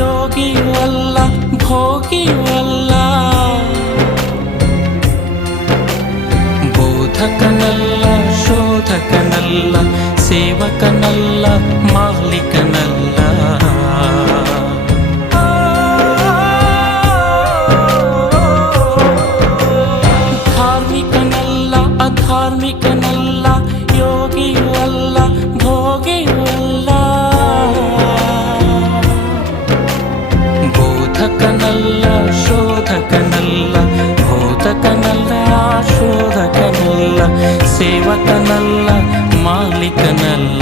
ಯೋಗಿಯೂ ಅಲ್ಲ ಭೋಗಿಯೂ ಅಲ್ಲ, ಬೋಧಕನಲ್ಲ ಶೋಧಕನಲ್ಲ, ಸೇವಕನಲ್ಲ ಮಾಲೀಕನಲ್ಲ. ಧಾರ್ಮಿಕನಲ್ಲ ಅಧಾರ್ಮಿಕನಲ್ಲ, ಯೋಗಿಯೂ ಅಲ್ಲ ಭೋಗಿಯೂ ಅಲ್ಲ, ಬೋಧಕನಲ್ಲ ಶೋಧಕನಲ್ಲ, ಬೋಧಕನಲ್ಲ ಶೋಧಕನಲ್ಲ, ಸೇವಕನಲ್ಲ ಮಾಲೀಕನಲ್ಲ.